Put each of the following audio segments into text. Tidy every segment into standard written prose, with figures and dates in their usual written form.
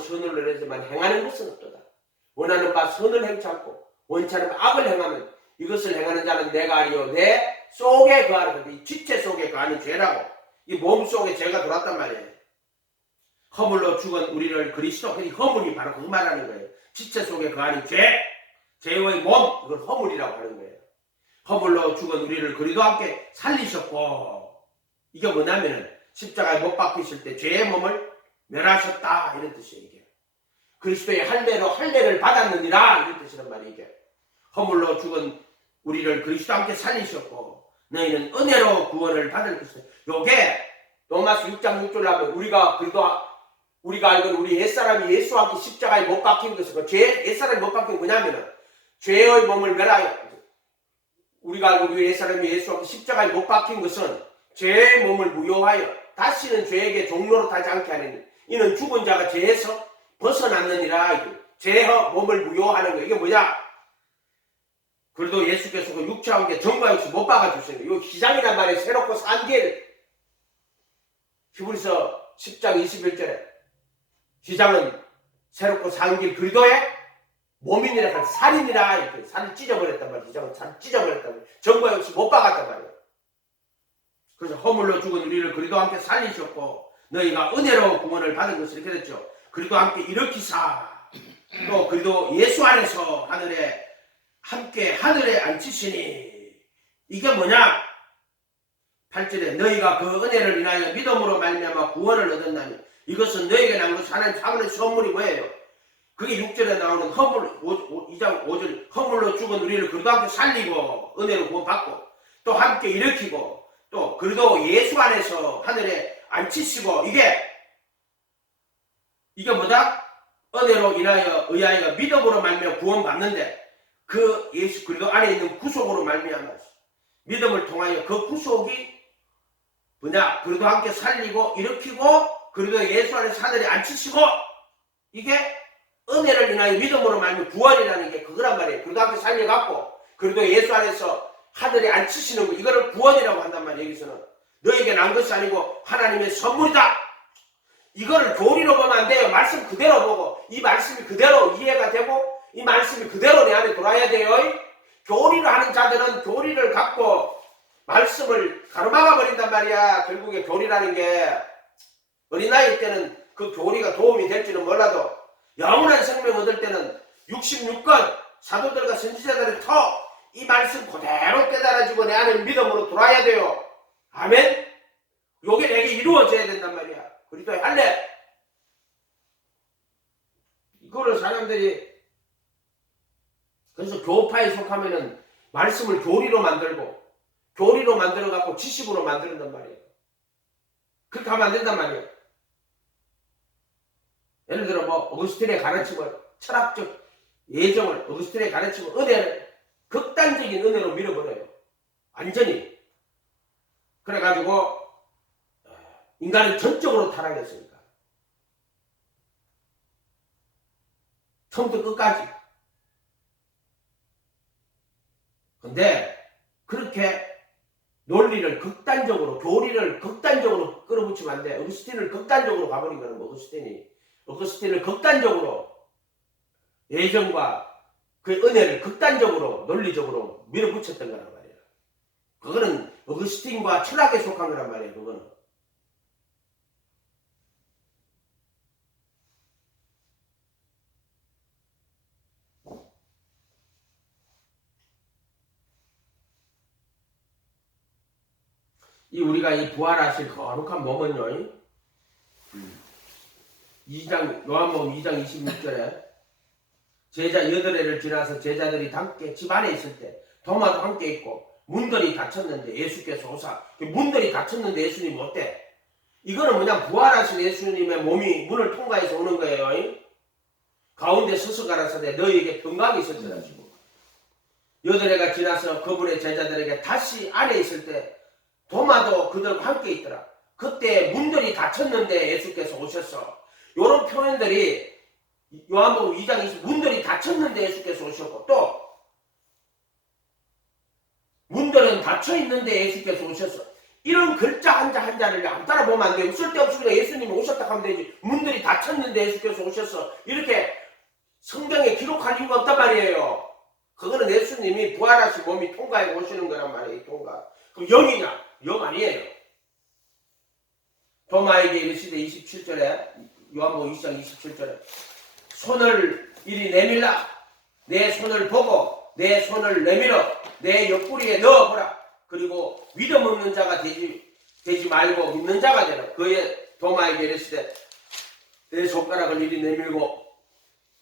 선을 내리지만 행하는 것은 없도다. 원하는 바 선을 행치 않고 원치 않으면 악을 행하면 이것을 행하는 자는 내가 아니요 내 속에 거하는 이 지체 속에 거하는 죄라고. 이 몸 속에 죄가 들어왔단 말이에요. 허물로 죽은 우리를 그리스도, 그 허물이 바로 그 말하는 거예요. 지체 속에 거하는 죄, 죄의 몸, 이걸 허물이라고 하는 거예요. 허물로 죽은 우리를 그리스도와 함께 살리셨고, 이게 뭐냐면은 십자가에 못 박히실 때 죄의 몸을 멸하셨다 이런 뜻이에요. 이게 그리스도의 할례로 할례를 받았느니라 이런 뜻이란 말이에요. 이게 허물로 죽은 우리를 그리스도와 함께 살리셨고 너희는 은혜로 구원을 받을 것이다. 요게 로마서 6장 6절 하면 우리가 알고 우리 옛사람이 예수와 함께 십자가에 못 박힌 것은 옛사람이 못 박힌 게 뭐냐면은 죄의 몸을 멸하여, 우리가 알고 우리 옛사람이 예수와 함께 십자가에 못 박힌 것은 죄의 몸을 무효하여 다시는 죄에게 종로로 타지 않게 하느니 이는 죽은 자가 죄에서 벗어났느니라. 죄의 몸을 무효하는 거. 이게 뭐냐? 그래도 예수께서 그 육체와 함께 정과 역시 못 박아주시는 거예요. 이 기장이란 말이에요. 새롭고 산 길. 히브리서 10장 21절에 기장은 새롭고 산 길 그리도의 몸이니라 한 살이니라. 이렇게 살을 찢어버렸단 말이에요. 기장은 살을 찢어버렸단 말이에요. 정과 역시 못 박았단 말이에요. 그래서 허물로 죽은 우리를 그리도와 함께 살리셨고 너희가 은혜로 구원을 받은 것을 이렇게 됐죠. 그리도와 함께 일으키사 또 그리도 예수 안에서 함께 하늘에 앉히시니. 이게 뭐냐? 8절에 너희가 그 은혜를 인하여 믿음으로 말미암아 구원을 얻었나니 이것은 너희에게 난 것이 하나님 작은 선물이 뭐예요? 그게 6절에 나오는 2장 5절 허물로 죽은 우리를 그리도 함께 살리고 은혜로 구원받고 또 함께 일으키고 또 그리도 예수 안에서 하늘에 앉히시고 이게 뭐다? 은혜로 인하여 의하여 믿음으로 말미암아 구원받는데 그 예수 그리도 안에 있는 구속으로 말미암아 믿음을 통하여 그 구속이 뭐냐? 그리도 함께 살리고 일으키고 그리도 예수 안에서 하늘에 앉히시고 이게 은혜를 인하여 믿음으로 말미암아 구원이라는 게 그거란 말이에요. 그리도 함께 살려갖고 그리도 예수 안에서 하늘에 앉히시는 거 이거를 구원이라고 한단 말이에요. 여기서는 너에게 난 것이 아니고 하나님의 선물이다. 이거를 교리로 보면 안 돼요. 말씀 그대로 보고 이 말씀이 그대로 이해가 되고 이 말씀이 그대로 내 안에 들어와야 돼요. 교리를 하는 자들은 교리를 갖고 말씀을 가로막아 버린단 말이야. 결국에 교리라는 게 어린 나이 때는 그 교리가 도움이 될지는 몰라도 영원한 생명 얻을 때는 66권 사도들과 선지자들의 터 이 말씀 그대로 깨달아지고 내 안에 믿음으로 들어와야 돼요. 아멘. 요게 내게 이루어져야 된단 말이야. 그리스도의 할례. 이거를 사람들이 그래서 교파에 속하면은 말씀을 교리로 만들어 갖고 지식으로 만드는단 말이에요. 그렇게 하면 안 된단 말이에요. 예를 들어 어거스틴의 가르침을 철학적 예정을 어거스틴의 가르침을 은혜를 극단적인 은혜로 밀어버려요. 완전히. 그래가지고 인간은 전적으로 타락했으니까. 처음부터 끝까지. 근데 그렇게 논리를 극단적으로 교리를 극단적으로 끌어붙이면 안 돼. 어거스틴을 극단적으로 가버린 거는 어거스틴을 극단적으로 예정과 그 은혜를 극단적으로 논리적으로 밀어붙였던 거란 말이에요. 그거는 어거스틴과 철학에 속한 거란 말이에요. 그거는. 우리가 이 부활하실 거룩한 몸은요. 요한복음 2장 26절에 제자 8회를 지나서 제자들이 함께 집 안에 있을 때 도마도 함께 있고 문들이 닫혔는데 예수께서 오사. 문들이 닫혔는데 예수님이 어때? 이거는 뭐냐? 부활하신 예수님의 몸이 문을 통과해서 오는 거예요. 가운데 서서 가라사대 너희에게 평강이 있었더라. 8회가 지나서 그분의 제자들에게 다시 안에 있을 때 도마도 그들과 함께 있더라. 그때 문들이 닫혔는데 예수께서 오셨어. 이런 표현들이 요한복음 2장 20 문들이 닫혔는데 예수께서 오셨고 또 문들은 닫혀있는데 예수께서 오셨어. 이런 글자 한자 한자를 안 따라보면 안 돼요. 쓸데없이 예수님이 오셨다 하면 되지. 문들이 닫혔는데 예수께서 오셨어. 이렇게 성경에 기록할 이유가 없단 말이에요. 그거는 예수님이 부활하신 몸이 통과해 오시는 거란 말이에요. 통과. 그럼 영이냐? 영 아니에요. 도마에게 이르시되 27절에 요한복음 20장 27절에 손을 이리 내밀라. 내 손을 보고 내 손을 내밀어 내 옆구리에 넣어보라. 그리고 믿음 없는 자가 되지 말고 믿는 자가 되라. 그의 도마에게 이르시되 내 손가락을 이리 내밀고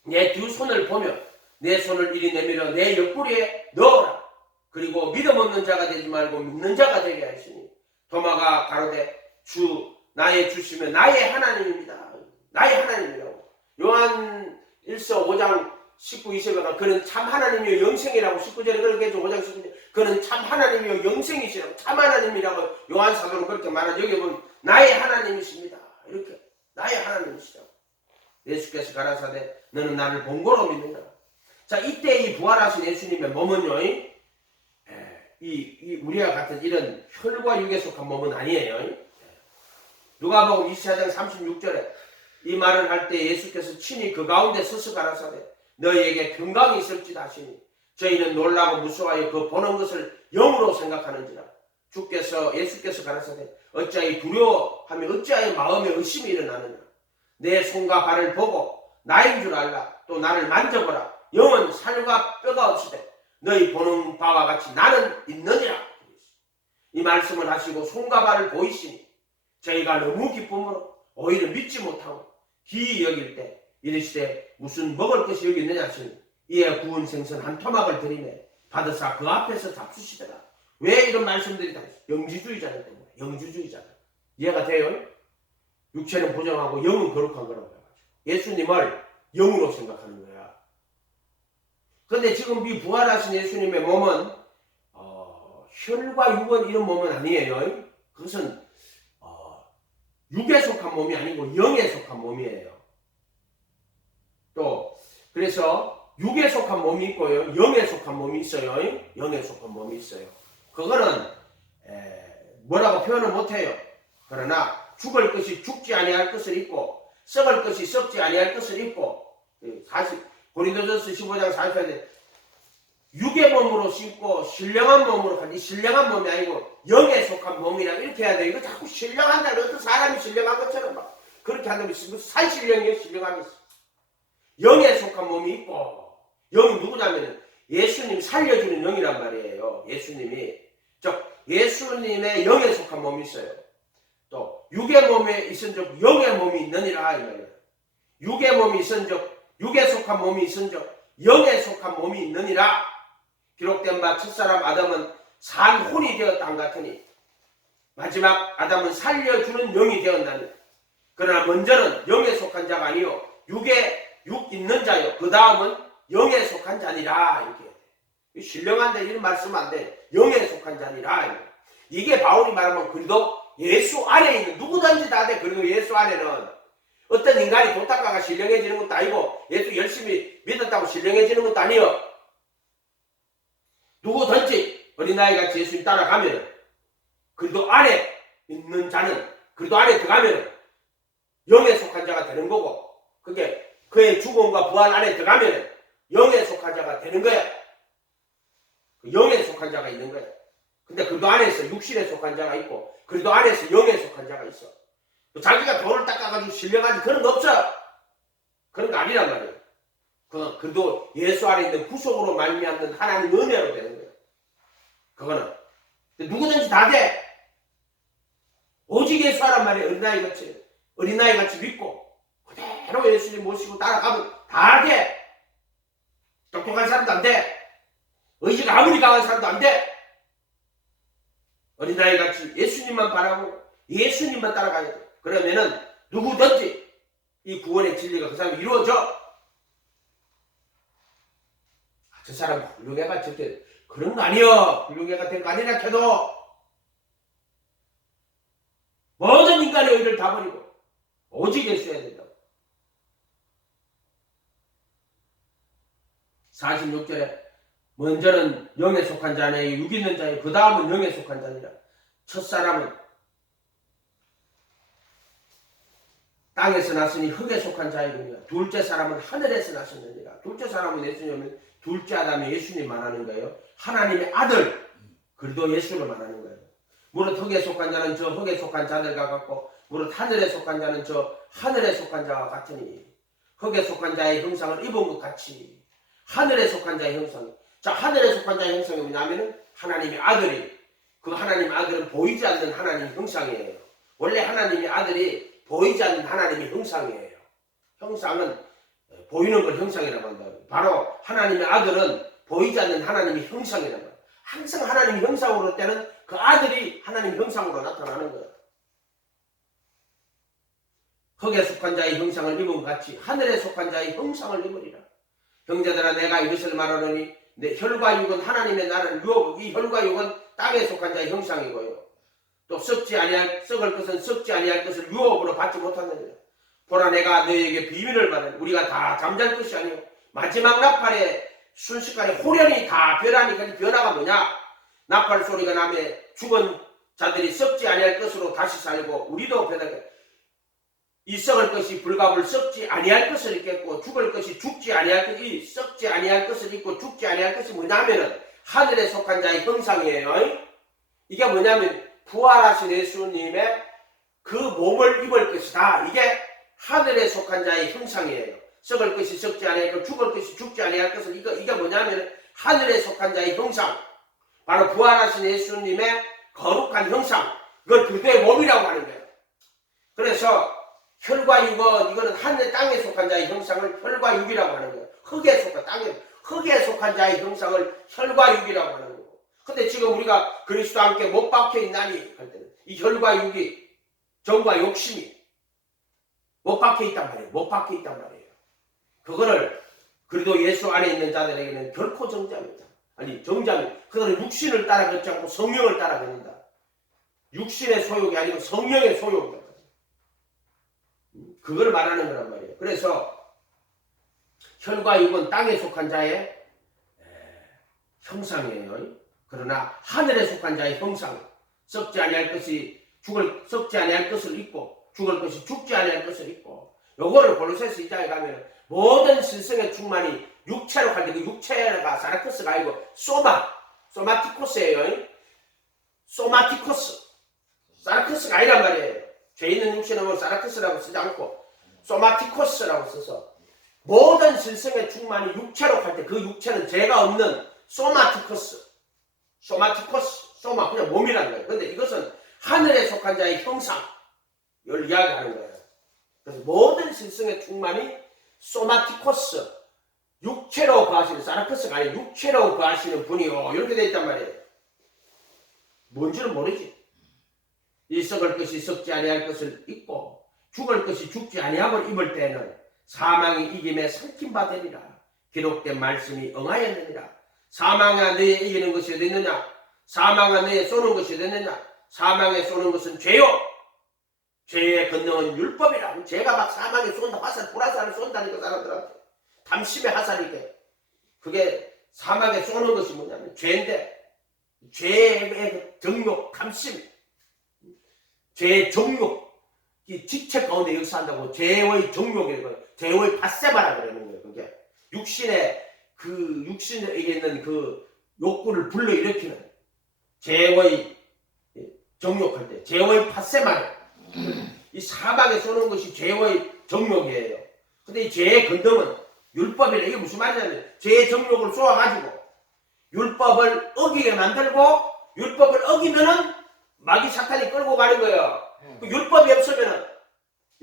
내 두 손을 보며 내 손을 이리 내밀어 내 옆구리에 넣어라. 그리고 믿음 없는 자가 되지 말고 믿는 자가 되게 하시니 도마가 가로되 주 나의 주시면 나의 하나님입니다. 나의 하나님이라고. 요한 1서 5장 19, 20에 그는 참 하나님이요 영생이라고 19절에 그렇게 해서 5장 19절 그는 참 하나님이요 영생이시라고 참 하나님이라고 요한 사도는 그렇게 말하죠. 여기 보면 나의 하나님이십니다. 이렇게 나의 하나님이시라고. 예수께서 가라사대 너는 나를 본고로 믿는다. 자, 이때 이 부활하신 예수님의 몸은요, 우리와 같은 이런 혈과 육에 속한 몸은 아니에요. 누가복음 24장 36절에 이 말을 할 때 예수께서 친히 그 가운데 서서 가라사대 너희에게 평강이 있을지다 하시니 저희는 놀라고 무서워하여 그 보는 것을 영으로 생각하는지라. 예수께서 가라사대 어찌하여 두려워하며 어찌하여 마음에 의심이 일어나느냐. 내 손과 발을 보고 나인 줄 알라. 또 나를 만져보라. 영은 살과 뼈가 없으되 너희 보는 바와 같이 나는 있느니라. 이 말씀을 하시고 손과 발을 보이시니 저희가 너무 기쁨으로 오히려 믿지 못하고 기이 여길 때 이르시되 무슨 먹을 것이 여기 있느냐 하시니 이에 구운 생선 한 토막을 드리매 받으사 그 앞에서 잡수시더라. 왜 이런 말씀들이 다 영지주의자들 때문에. 영지주의자들 이해가 돼요? 육체는 보정하고 영은 거룩한 거라고 해가지고 예수님을 영으로 생각하는 거야. 그런데 지금 이 부활하신 예수님의 몸은 혈과 육은 이런 몸은 아니에요. 그것은 육에 속한 몸이 아니고 영에 속한 몸이에요. 또 그래서 육에 속한 몸이 있고요. 영에 속한 몸이 있어요. 영에 속한 몸이 있어요. 그거는 뭐라고 표현을 못해요. 그러나 죽을 것이 죽지 아니할 것을 입고 썩을 것이 썩지 아니할 것을 입고 고린도전서 15장 40절에 육의 몸으로 신고 신령한 몸으로 가지 신령한 몸이 아니고 영에 속한 몸이라 이렇게 해야 돼. 이거 자꾸 신령한다는 어떤 사람이 신령한 것처럼 막 그렇게 한다면 산신령이에요. 신령함이 있어. 영에 속한 몸이 있고 영이 누구냐면 예수님 살려주는 영이란 말이에요. 예수님이 즉 예수님의 영에 속한 몸이 있어요. 또 육의 몸에 있은즉 영의 몸이 있느니라 이 말이에요. 육의 몸이 있은즉 육에 속한 몸이 있은즉 영에 속한 몸이 있느니라. 기록된 바 첫사람 아담은 산 혼이 되었다 같으니 마지막 아담은 살려주는 영이 되었나니 그러나 먼저는 영에 속한 자가 아니요 육 있는 자요 그 다음은 영에 속한 자니라. 이렇게 신령한데 이런 말씀 안 돼. 영에 속한 자니라. 이게 바울이 말하면 그래도 예수 안에 있는 누구든지 다 돼. 그리고 예수 안에는 어떤 인간이 돈 닦아가 신령해지는 것도 아니고 예수 열심히 믿었다고 신령해지는 것도 아니요. 누구든지 어린아이같이 예수님 따라가면 그래도 안에 있는 자는 그래도 안에 들어가면 영에 속한 자가 되는 거고 그게 그의 죽음과 부활 안에 들어가면 영에 속한 자가 되는 거야. 영에 속한 자가 있는 거야. 근데 그래도 안에서 육신에 속한 자가 있고 그래도 안에서 영에 속한 자가 있어. 자기가 돈을 닦아가지고 신령하지 그런 거 없어. 그런 거 아니란 말이에요. 그래도 예수 안에 있는 구속으로 말미암는 하나님 은혜로 되는 거예요. 그거는 누구든지 다 돼. 오직 예수 하란 말이에요. 어린아이같이 믿고 그대로 예수님 모시고 따라가면 다 돼. 똑똑한 사람도 안 돼. 의지가 아무리 강한 사람도 안 돼. 어린아이같이 예수님만 바라고 예수님만 따라가야 돼. 그러면은 누구든지 이 구원의 진리가 그 사람이 이루어져. 저 사람 훌륭해가 절대 그런 거 아니여. 훌륭해가 된 거 아니라 해도 모든 인간의 의를 다 버리고 오직 예수해야 된다고. 46절에 먼저는 영에 속한 자네 육 있는 자에 그 다음은 영에 속한 자니라. 첫사람은 땅에서 났으니 흙에 속한 자이거니와 둘째 사람은 하늘에서 났었느니라. 둘째 사람은 예수님은 둘째 아담이 예수님 말하는 거예요. 하나님의 아들 그리도 예수를 말하는 거예요. 무릇 흙에 속한 자는 저 흙에 속한 자들과 같고 무릇 하늘에 속한 자는 저 하늘에 속한 자와 같으니 흙에 속한 자의 형상을 입은 것 같이 하늘에 속한 자의 형상. 자, 하늘에 속한 자의 형상이 뭐냐면은 하나님의 아들이 그 하나님의 아들은 보이지 않는 하나님의 형상이에요. 원래 하나님의 아들이 보이지 않는 하나님의 형상이에요. 형상은 보이는 걸 형상이라고 한다. 바로 하나님의 아들은 보이지 않는 하나님의 형상이라고 한다. 항상 하나님의 형상으로 때는 그 아들이 하나님의 형상으로 나타나는 거예요. 흙에 속한 자의 형상을 입은 같이 하늘에 속한 자의 형상을 입으리라. 형제들아 내가 이것을 말하노니 내 혈과 육은 하나님의 나라를 유혹 이 혈과 육은 땅에 속한 자의 형상이고요. 또 썩을 것은 썩지 아니할 것을 유혹으로 받지 못하느니라. 보라 내가 너에게 비밀을 말하니 우리가 다 잠잘 것이 아니오 마지막 나팔의 순식간에 호련히 다 변하니까 변화가 뭐냐? 나팔 소리가 나며 죽은 자들이 썩지 아니할 것으로 다시 살고 우리도 변하게 이 썩을 것이 불갑을 썩지 아니할 것을 입겠고 죽을 것이 죽지 아니할 것이 썩지 아니할 것을 입고 죽지 아니할 것이 뭐냐면은 하늘에 속한 자의 형상이에요. 이게 뭐냐면 부활하신 예수님의 그 몸을 입을 것이다. 이게 하늘에 속한 자의 형상이에요. 썩을 것이 썩지 아니하고 죽을 것이 죽지 아니할 것은 이게 뭐냐면 하늘에 속한 자의 형상. 바로 부활하신 예수님의 거룩한 형상. 이걸 그리스도의 몸이라고 하는 거예요. 그래서 혈과 육은 이거는 하늘 땅에 속한 자의 형상을 혈과 육이라고 하는 거예요. 흙에 속한 자의 형상을 혈과 육이라고 하는 거예요. 근데 지금 우리가 그리스도와 함께 못 박혀 있나니 할 때는 이 혈과 육이 정과 욕심이 못 박혀 있단 말이에요. 못 박혀 있단 말이에요. 그거를 그래도 예수 안에 있는 자들에게는 결코 정죄합니다. 아니 정죄합니다. 그들은 육신을 따라 걷지 않고 성령을 따라 걷는다. 육신의 소욕이 아니고 성령의 소욕이다. 그걸 말하는 거란 말이에요. 그래서 혈과 육은 땅에 속한 자의 형상이에요. 그러나 하늘에 속한 자의 형상, 썩지 아니할 것이 썩지 아니할 것을 입고 죽을 것이 죽지 아니할 것을 입고 요거를 골로새서 2장에 가면 모든 신성의 충만이 육체로 갈 때 그 육체가 사르크스가 아니고 소마티코스예요. 소마티코스. 사르크스가 아니란 말이에요. 죄 있는 육신은 사르크스라고 쓰지 않고 소마티코스라고 써서 모든 신성의 충만이 육체로 갈 때 그 육체는 죄가 없는 소마티코스, 소마 그냥 몸이라는 거예요. 그런데 이것은 하늘에 속한 자의 형상을 이야기하는 거예요. 그래서 모든 신성의 충만이 소마티코스, 육체로 거하시는 사르크스가 아니라 육체로 거하시는 분이요. 이렇게 되어 있단 말이에요. 뭔지는 모르지. 이 썩을 것이 썩지 아니할 것을 입고 죽을 것이 죽지 아니함을 입을 때에는 사망이 이김에 삼킨 바 되리라. 기록된 말씀이 응하였느니라. 사망아 너에 이기는 것이 어디 있느냐? 사망아 너에 쏘는 것이 어디 있느냐? 사망에 쏘는 것은 죄요. 죄의 권능은 율법이라. 죄가 막 사망에 쏜다. 불화살을 쏜다니까 사람들한테. 담심의 화살이게. 그게 사망에 쏘는 것이 뭐냐면 죄인데 죄의 정욕, 감심, 죄의 정욕, 이 지체 가운데 역사한다고 죄의 정욕이라고 죄의 파세바라 그러는 거예요. 그게 육신에게 있는 그 욕구를 불러일으키는 죄의 정욕할 때 죄의 파세마. 이 사망에 쏘는 것이 죄의 정욕이에요. 근데 이 죄의 근동은 율법이래. 이게 무슨 말이냐면 죄의 정욕을 쏘아가지고 율법을 어기게 만들고 율법을 어기면은 마귀 사탄이 끌고 가는 거예요. 그 율법이 없으면은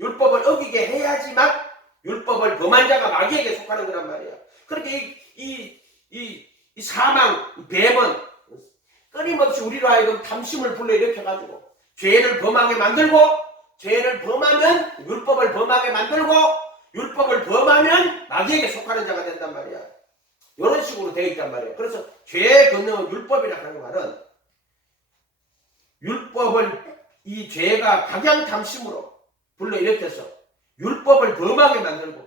율법을 어기게 해야지만 율법을 범한 자가 마귀에게 속하는 거란 말이야. 그렇게 이 사망, 이 뱀은 끊임없이 우리로 하여금 탐심을 불러일으켜가지고 죄를 범하게 만들고 죄를 범하면 율법을 범하게 만들고 율법을 범하면 마귀에게 속하는 자가 된단 말이야. 이런 식으로 되어 있단 말이에요. 그래서 죄의 권능은 율법이라고 하는 말은 율법을 이 죄가 각양탐심으로 불러일으켜서 율법을 범하게 만들고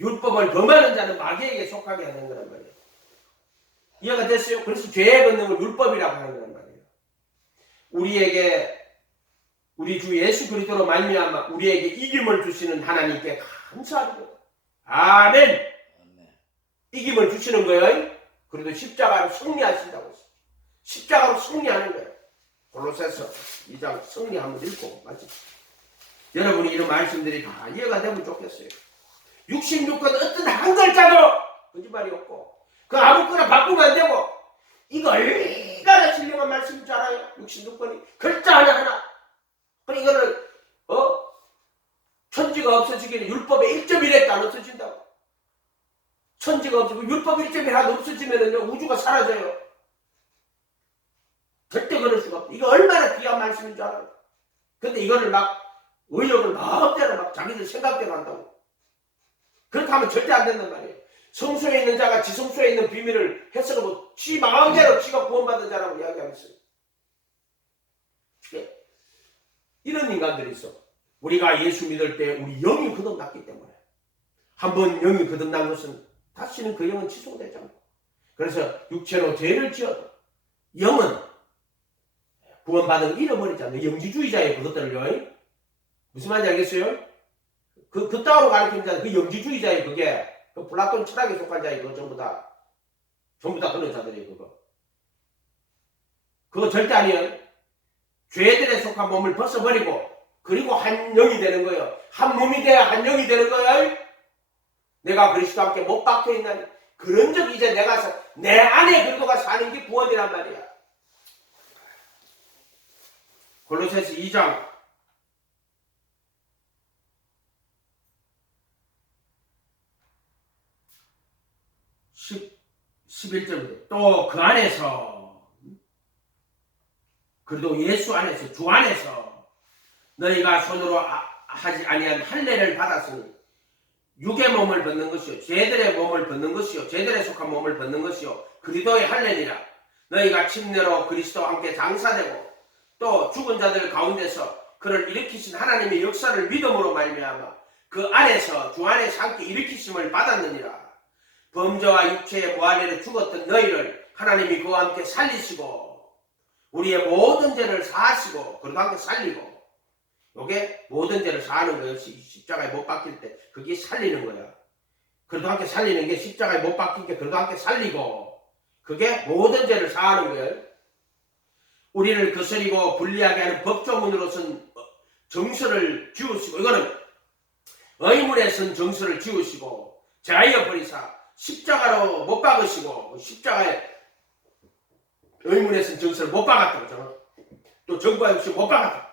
율법을 범하는 자는 마귀에게 속하게 하는 거란 말이에요. 이해가 됐어요? 그래서 죄의 권능을 율법이라고 하는 거란 말이에요. 우리에게 우리 주 예수 그리스도로 말미암아 우리에게 이김을 주시는 하나님께 감사합니다. 아멘. 이김을 주시는 거예요. 그래도 십자가로 승리하신다고 했어요. 십자가로 승리하는 거예요. 골로새서 2장 승리 한번 읽고 맞지? 여러분이 이런 말씀들이 다 이해가 되면 좋겠어요. 66권 어떤 한 글자도 거짓말이 없고 그 아무거나 바꾸면 안 되고 이거 얼마나 신령한 말씀인 줄 알아요? 66권이 글자 하나하나. 그러니까 이거는 천지가 없어지기는 율법의 1.1획도 안 없어진다고. 천지가 없어지고 율법 1.1 없어지면 우주가 사라져요. 절대 그럴 수가 없다. 이거 얼마나 귀한 말씀인 줄 알아요. 근데 이거를 막 의욕을 마음대로 막 자기들 생각대로 한다고. 그렇게 하면 절대 안 된단 말이에요. 성소에 있는 자가 지성소에 있는 비밀을 해석하고 지 마음대로 지가 구원받은 자라고 이야기하고 있어요. 이런 인간들이 있어. 우리가 예수 믿을 때 우리 영이 거듭났기 때문에 한번 영이 거듭난 것은 다시는 그 영은 취소되지 않고 그래서 육체로 죄를 지어도 영은 구원받은 잃어버리지 않는 영지주의자의 그것들을요. 무슨 말인지 알겠어요? 그 따로 가르치는 자는 그 영지주의자의 그게 그 플라톤 철학에 속한 자의 그거 전부 다 그런 자들이에요. 그거 절대 아니에요. 죄들에 속한 몸을 벗어버리고 그리고 한 영이 되는 거예요. 한 몸이 돼야 한 영이 되는 거예요. 내가 그리스도와 함께 못 박혀 있나니 그런 적 이제 내가 내 안에 그리스도가 사는 게 구원이란 말이야. 골로새서 2장 11절인데 또 그 안에서 그래도 예수 안에서 주 안에서 너희가 손으로 하지 아니한 할례를 받았으니 육의 몸을 벗는 것이요 죄들의 몸을 벗는 것이요 죄들에 속한 몸을 벗는 것이요 그리스도의 할례니라. 너희가 침례로 그리스도와 함께 장사되고 또 죽은 자들 가운데서 그를 일으키신 하나님의 역사를 믿음으로 말미암아 그 안에서 주 안에서 함께 일으키심을 받았느니라. 범죄와 육체의 보아내로 죽었던 너희를 하나님이 그와 함께 살리시고 우리의 모든 죄를 사하시고 그리고 함께 살리고 요게 모든 죄를 사하는 거예요. 십자가에 못 박힐 때 그게 살리는 거야. 그래도 함께 살리는 게 십자가에 못 박힌 게 그래도 함께 살리고 그게 모든 죄를 사하는 거예요. 우리를 거스리고 불리하게 하는 법조문으로선 정서를 지우시고 이거는 의문에 선 정서를 지우시고 제하여 버리사 십자가로 못 박으시고 십자가에 의문에 선 정서를 못 박았다고 정확히 또 정과 역시 못 박았다.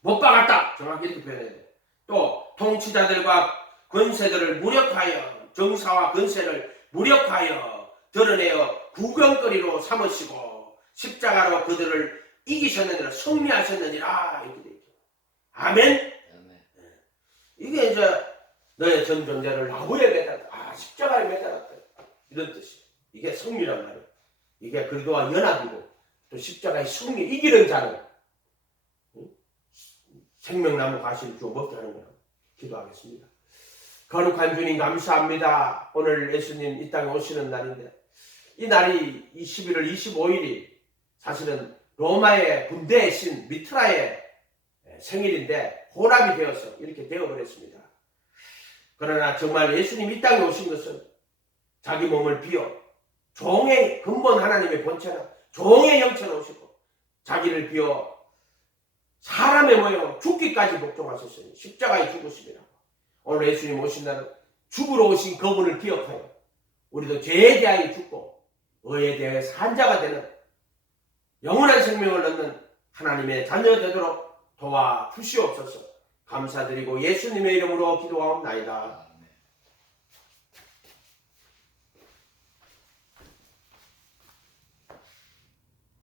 못 박았다. 정확히 이렇게 표현해야 돼. 또 통치자들과 권세들을 무력하여 정사와 권세를 무력하여 드러내어 구경거리로 삼으시고 십자가로 그들을 이기셨느니라 승리하셨느니라 이렇게 돼 있죠. 아멘. 이게 이제 너의 전 존재를 나무에 매달았다. 십자가에 매달았다. 이런 뜻이에요. 이게 승리란 말이에요. 이게 그리스도와 연합이고 또 십자가의 승리 이기는 자는 생명나무 가시를 주어 먹게 하는 거라고 기도하겠습니다. 거룩한 주님 감사합니다. 오늘 예수님 이 땅에 오시는 날인데 이 날이 11월 25일이 사실은 로마의 군대의 신 미트라의 생일인데 혼합이 되어서 이렇게 되어버렸습니다. 그러나 정말 예수님 이 땅에 오신 것은 자기 몸을 비워 종의 근본 하나님의 본체나 종의 형체로 오시고 자기를 비워 사람의 모양으로 죽기까지 복종하셨어요. 십자가에 죽으시리라고. 오늘 예수님 오신 날은 죽으러 오신 그분을 기억하여 우리도 죄에 대하여 죽고 의에 대하여 산 자가 되는 영원한 생명을 얻는 하나님의 자녀 되도록 도와 주시옵소서. 감사드리고 예수님의 이름으로 기도하옵나이다.